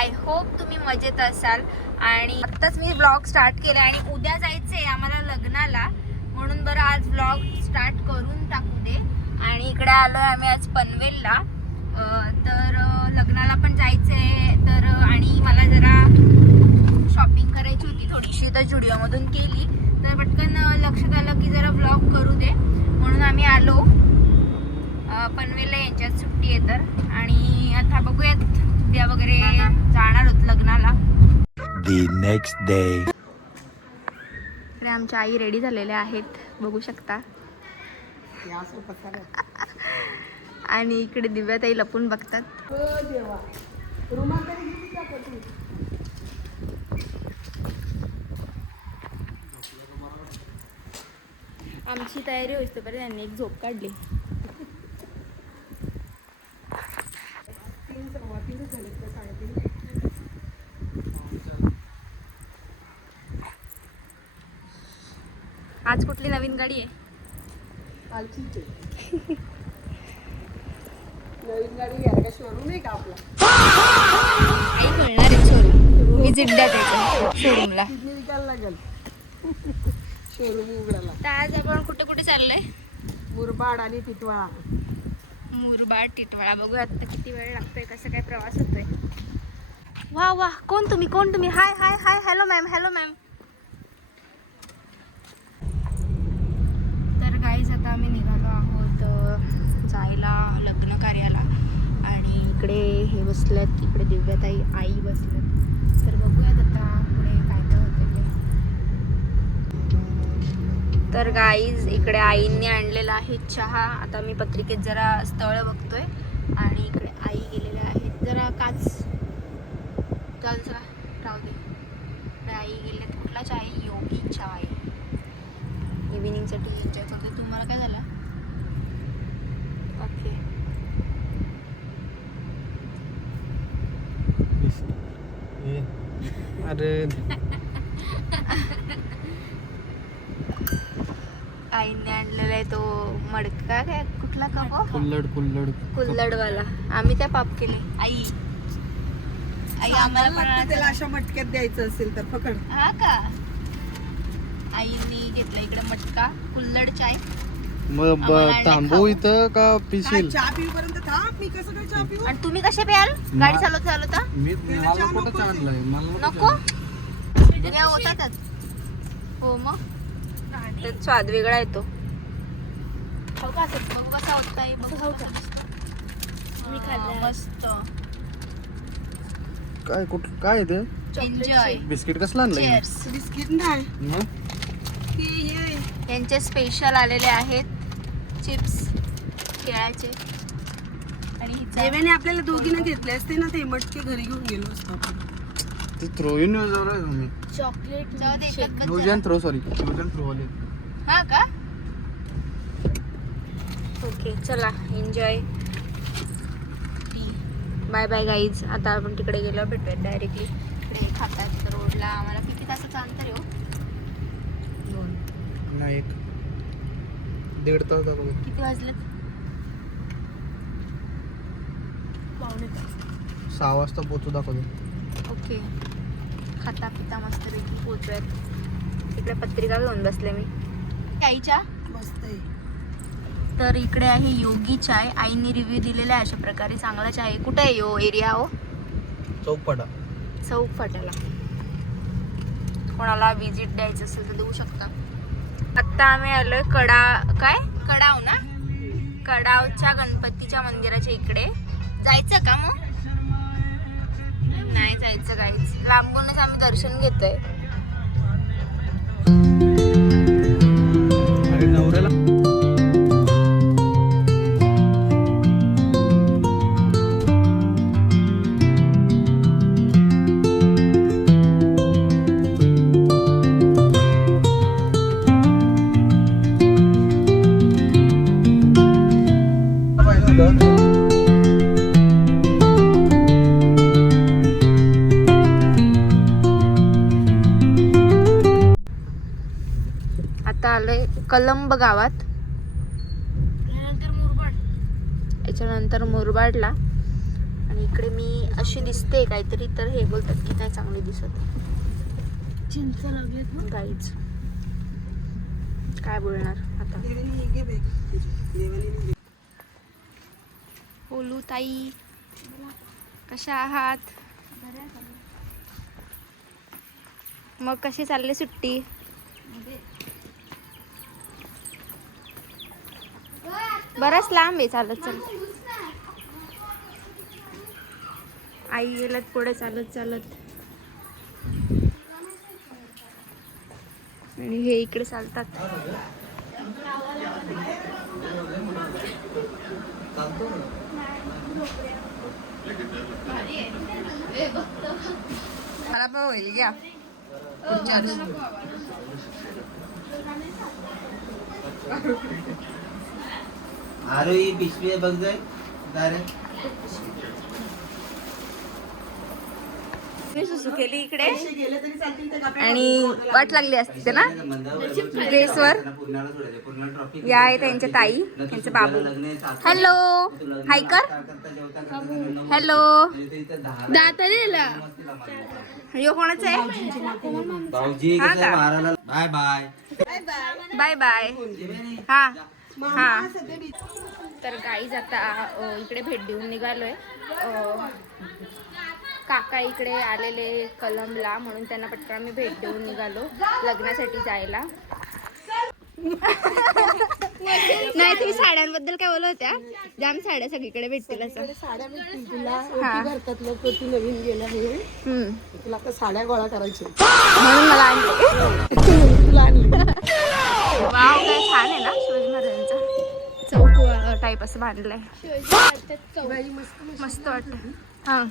I hope तुम्ही मजेत असाल. आणि आत्ताच मी ब्लॉग स्टार्ट केला आणि उद्या जायचं आहे आम्हाला लग्नाला, म्हणून बरं आज ब्लॉग स्टार्ट करून टाकू दे. आणि इकडे आलो आहे आम्ही आज पनवेलला, तर लग्नाला पण जायचं आहे. तर आणि मला जरा शॉपिंग करायची होती थोडीशी, तर जुडिओमधून केली. तर पटकन लक्षात आलं की जरा ब्लॉग करू दे, म्हणून आम्ही आलो पनवेलला. यांच्यात सुट्टी आहे तर. आणि आता बघूयात उद्या वगैरे जाणार होत लग्नाला. The next day. इकडे आमच्या आई रेडी झालेल्या आहेत, बघू शकता. आणि इकडे दिव्याताई लपून बघतात. आमची तयारी होईस तर त्यांनी एक झोप काढली. आज कुठली नवीन गाडी आहे? नवीन गाडी घ्यायला का शोरूम आहे का आपला? आई मिळणार आहे शोरूम, विजिट द्या त्याच्या शोरूमला. विकायला लागेल शोरूम उघडायला. तर आज आपण कुठे कुठे चाललंय? मुरबाड आणि टिटवाळा. मुरबाड टिटवाळा. बघूया आता किती वेळ लागतोय, कसं काय प्रवास होतोय. वा वा, कोण तुम्ही, कोण तुम्ही? हाय हाय हाय, हॅलो मॅम, हॅलो मॅम. तर गाईज आता आम्ही निघालो आहोत जायला लग्न कार्याला. आणि इकडे हे बसलेत, इकडे दिव्याताई आई बसलेत. तर बघूयात आता पुढे काय काय होतं ते. तर गाईज इकडे आईंनी आणलेला आहे चहा. आता मी पत्रिकेत जरा स्थळ बघतोय आणि इकडे आई गेलेल्या आहेत. जरा काच चला राहू दे. तर आई गेलेत. कुठला चहा आहे? योगी चहा आहे. इव्हिनिंगसाठी एन्जॉय करते. तुम्हाला काय झालं? ओके. अरे आईने आणलेला आहे तो मडका, काय कुठला कप? कुल्लडवाला. आम्ही त्या पाप केले. आई आम्हाला पण त्याला अशा मटक्यात द्यायचं असेल तर पकड. हा का? आईने घेतला इकडे मटका कुल्लड चाय. मग थांबू इथं का पिशील? चहा पिऊपर्यंत थांब. मी कसं काय चहा पिऊ? आणि तुम्ही कसे प्याल गाडी चालवता? मी मला कुठं चाललंय? मला नको या होतातच. हो मग त्यात स्वाद वेगळा येतो. बघू कसा होता. मस्त काय काय ते एन्जॉय. बिस्किट कसलं आणलंय? बिस्किट नाही, मग यांचे स्पेशल आलेले आहेत चिप्स केळ्याचे. आणि देवेने आपल्याला दोघींना घेतले असते ना ते मटके, घरी घेऊन गेलो असतो आपण. ते थ्रो इन तुम्ही चॉकलेट जाऊ दे एकच use and throw. Sorry use and throw वाले. हा का? ओके चला एन्जॉय. Bye bye guys. आता आपण तिकडे गेलो भेटूयात डायरेक्टली. इकडे खातात रोडला. आम्हाला किती तासाचं अंतर आहे हो? नाही, 1.5 तास जातो. किती वाजलेत? 6 वाजता पोहोचू दाखवतो. ओके. खाता पिता मस्तपैकी पोचूयात. इकडे पत्रिका घेऊन बसले मी आईच्या. मस्त आहे. तर इकडे आहे योगी चाय. आईने रिव्ह्यू दिलेला आहे अशा प्रकारे. चांगला चाय. कुठे आहे यो एरिया हो? चौपाटा. चौक फाट्याला. कोणाला विजिट द्यायचं असेल तर देऊ शकता. आत्ता आम्ही आलोय कडाव ना, कडावच्या गणपतीच्या मंदिराच्या इकडे. जायचं का मग? नाही जायचं काहीच. लांबूनच आम्ही दर्शन घेतोय. अरे नवऱ्याला आता आलोय कलंब गावात. याच्यानंतर मुरबाडला. आणि इकडे मी अशी दिसते काहीतरी, तर हे बोलतात की नाही चांगली दिसत. चिंच लागलेत ना. गाईच काय बोलणार आता. बोलू ताई, कशा आहात? मग कशी चालली सुट्टी? बराच लांब आहे चालत चालत. आई गेल्यात पुढे चालत चालत आणि हे इकडे चालतात. मला पण होईल घ्या. अरे ही पिशवी बघ जाय डायरेक्ट. मी सुसू केली इकडे आणि वाट लागली असते ना ड्रेसवर. या आहे त्यांच्या ताई, त्यांचे बाबू. हॅलो, हाय कर. हॅलो, यो कोणाचं आहे? भाऊजी हा कसं का? मारायला. Bye bye bye bye. हा हा. तर गाईज आता इकडे भेट देऊन निघालोय. काका इकडे आलेले कलमला, म्हणून त्यांना पटकन आम्ही भेट देऊन निघालो लग्नासाठी जायला. नाही, तुम्ही साड्यांबद्दल काय बोलत होत्या? जाम साड्या सगळीकडे भेटतील असं. साड्या भेटतील तुला. हा. भारतात लोक तू नवीन गेला हे तुला आता साड्या गोळा करायचे म्हणून मला आणली. तुला आणली. वाव, काय छान आहे ना. शिवाजी महाराजांचा चौक टाईप असं बांधलंय. मस्त वाटतं. हा.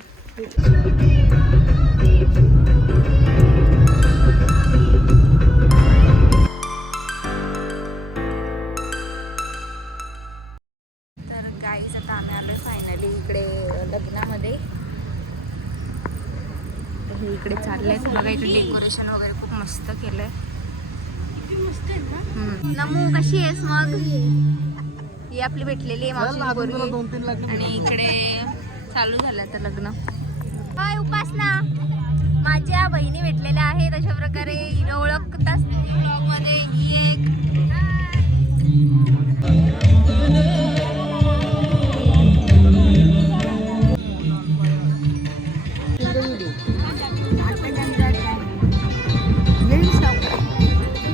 तर गाईज आता आम्ही आलोय फायनली इकडे लग्नामध्ये. हे इकडे चाललंय बघा. इकडे डेकोरेशन वगैरे खूप मस्त केलंय. नमू, कशी आहेस? मग ही आपली भेटलेली आहे मावशी पोरगी. आणि इकडे चालू झालं आता लग्न. हाय उपासना, माझ्या बहिणी भेटलेल्या आहेत. अशा प्रकारे हिला ओळखताच ब्लॉग मध्ये. ही एक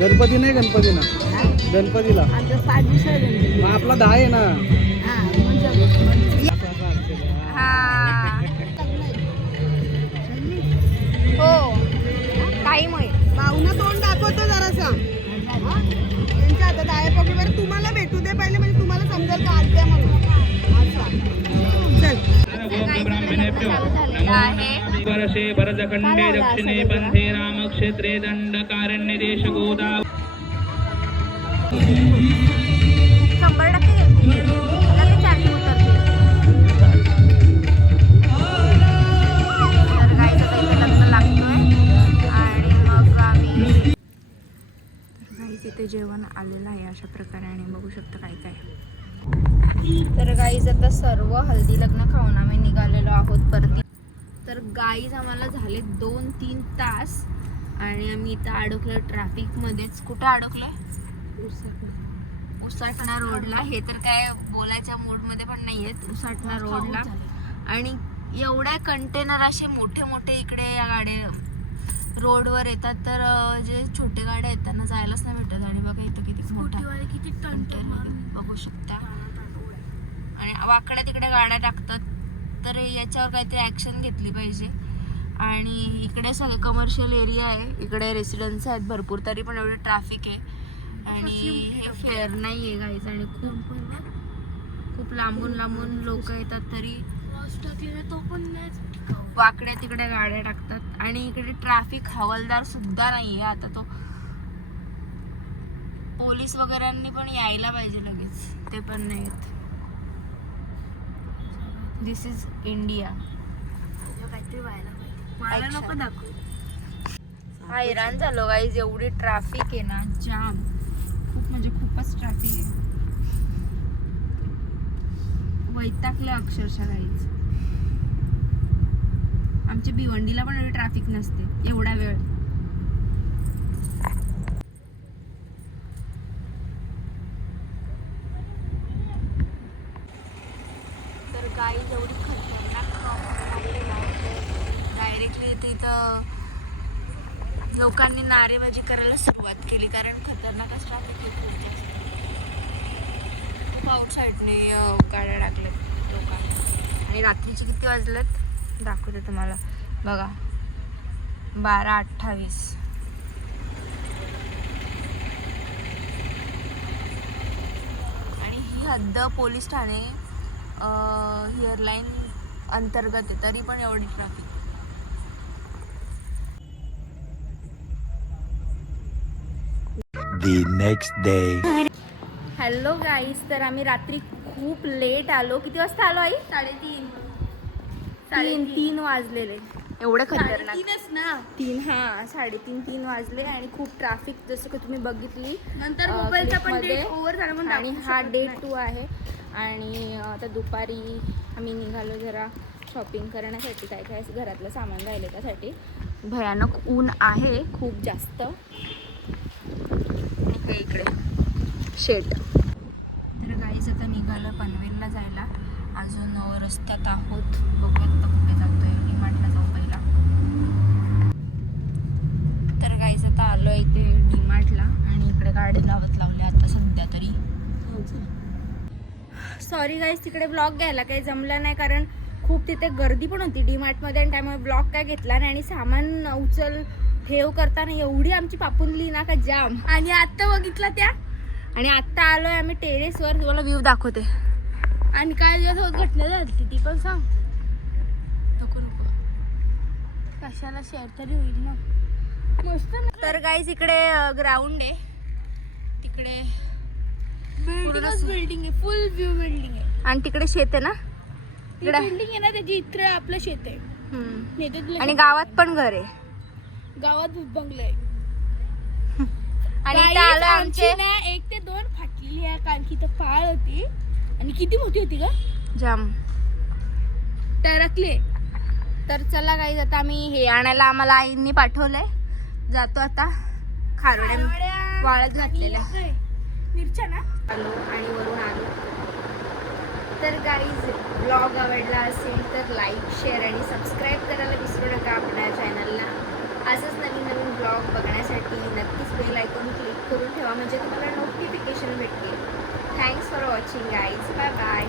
गणपती नाही, गणपती ना, गणपतीला मग आपला 10 आहे ना. हा हो, टाईम होईल. भाऊना तोंड दाखवतो जरासा. त्यांच्या हातात आहे पकडू. बरं तुम्हाला भेटू दे पहिले, म्हणजे तुम्हाला समजेल का आलत्या म्हणून. वर्षे भरतखंडे दक्षिणे पंथे रामक्षेत्रे दंडकारण्य देश गोदा 100% लगेच चार्जिंग उतरते. तर गाईचं तर इथे लग्न लागतोय आणि मग आम्ही गाईच इथे जेवण आलेलं आहे अशा प्रकारे. आणि बघू शकता काय काय. तर गाईज आता सर्व हल्दी लग्न खाऊन आम्ही निघालेलो आहोत परती. तर गाईज आम्हाला झाले 2-3 तास आणि आम्ही इथं अडकलो ट्रॅफिकमध्येच. कुठं अडकलोय? उसाटणा रोडला. हे तर काय बोलायच्या मूडमध्ये पण नाही आहेत. उसाटणा रोडला. आणि एवढ्या कंटेनर असे मोठे मोठे इकडे या गाड्या रोडवर येतात. तर जे छोटे गाड्या आहेत त्यांना जायलाच नाही भेटत. आणि बघा इथं किती मोठा कंटेनर बघू शकता. आणि वाकड्या तिकडे गाड्या टाकतात. तर याच्यावर काहीतरी ॲक्शन घेतली पाहिजे. आणि इकडे सगळे कमर्शियल एरिया आहे. इकडे रेसिडेन्सी आहेत भरपूर, तरी पण एवढे ट्रॅफिक आहे. आणि हे फेअर नाही आहे गाईज. आणि खूप लांबून लांबून लोक येतात, तरी तो पण वाकड्या तिकडे गाड्या टाकतात. आणि इकडे ट्रॅफिक हवालदार सुद्धा नाही आहे. आता तो पोलीस वगैरेंनी पण यायला पाहिजे लगेच, ते पण नाही येत. दिस इज इंडिया. हैराण झालो गाईज. एवढी ट्रॅफिक आहे ना, जाम. खूप म्हणजे खूपच ट्रॅफिक आहे. वैतागले अक्षरशः गाईज. आमच्या भिवंडीला पण एवढी ट्रॅफिक नसते एवढा वेळ. तर गाई एवढी खतरनाक डायरेक्टली इथं लोकांनी नारेबाजी करायला सुरुवात केली कारण खतरनाकच ट्रॅफिक आहे खूप जास्त. खूप आउटसाईडने गाड्या टाकल्यात लोकांनी. आणि रात्रीचे किती वाजलेत दाखवते तुम्हाला बघा 12:28. आणि ही हद्द पोलीस ठाणे एअरलाईन अंतर्गत आहे तरी पण एवढी traffic. The next day. Hello guys, तर आम्ही रात्री खूप लेट आलो. किती वाजता आलो आई? 3:30 वाजलेले. एवढं खतरनाक. 3:30 वाजले आणि खूप ट्रॅफिक जसं की तुम्ही बघितली नंतर मोबाईलचा पण मध्ये. डेट ओव्हर झाला पण आणि हा डे 2 आहे. आणि आता दुपारी आम्ही निघालो जरा शॉपिंग करण्यासाठी, काय काय घरातलं सामान राहिलं त्यासाठी. भयानक ऊन आहे खूप जास्त. आणि इकडे शेट. तर गाईज आता निघालं पनवेलला जायला. अजून रस्त्यात आहोत, बघूयात आता कुठे जातोय. डीमार्टला जाऊ पहिला. तर गाईज आता आलो इथे डीमार्टला आणि इकडे गाडी लावले आता सध्या तरी. सॉरी गाईज, तिकडे ब्लॉग घ्यायला काही जमलं नाही कारण खूप तिथे गर्दी पण होती डीमार्टमध्ये आणि त्यामुळे ब्लॉग काय घेतला नाही. आणि सामान उचल ठेव करताना एवढी आमची पापुनली ना का जाम. आणि आता बघितला त्या. आणि आत्ता आलोय आम्ही टेरेसवर, तुम्हाला व्ह्यू दाखवते. आणि काय दिवस घटना झाली ती पण सांग. नको नको, कशाला शेअर तरी होईल ना. मस्त ना. तर गाईज इकडे ग्राउंड आहे, तिकडे बिल्डिंग आहे, फुल व्ह्यू बिल्डिंग आहे. आणि तिकडे शेत आहे ना. बिल्डिंग आहे ना त्याची इथे आपलं शेत आहे. नाही तर आणि गावात पण घर आहे. गावात बंगलं आहे. आणि इथे गाईज, आलो आमचे आमची ना 1 ते 2 फाटलेली आहे कारण की इथं पाळ होती. आणि किती मोठी होती का, जाम टरकले. तर चला गाईज, आता आम्ही हे आणायला आम्हाला आईंनी पाठवलंय. जातो आता. खारोड्या वाळत घातलेल्या मिरच्या ना. आलो आणि वरून आलो. तर गाईज, ब्लॉग आवडला असेल तर लाईक, शेअर आणि सबस्क्राईब करायला विसरू नका आपल्या चॅनलला. असंच नवीन नवीन ब्लॉग बघण्यासाठी नक्कीच बेल आयकॉन क्लिक करून ठेवा म्हणजे तुम्हाला नोटिफिकेशन भेटतील. Thanks for watching guys. Bye bye.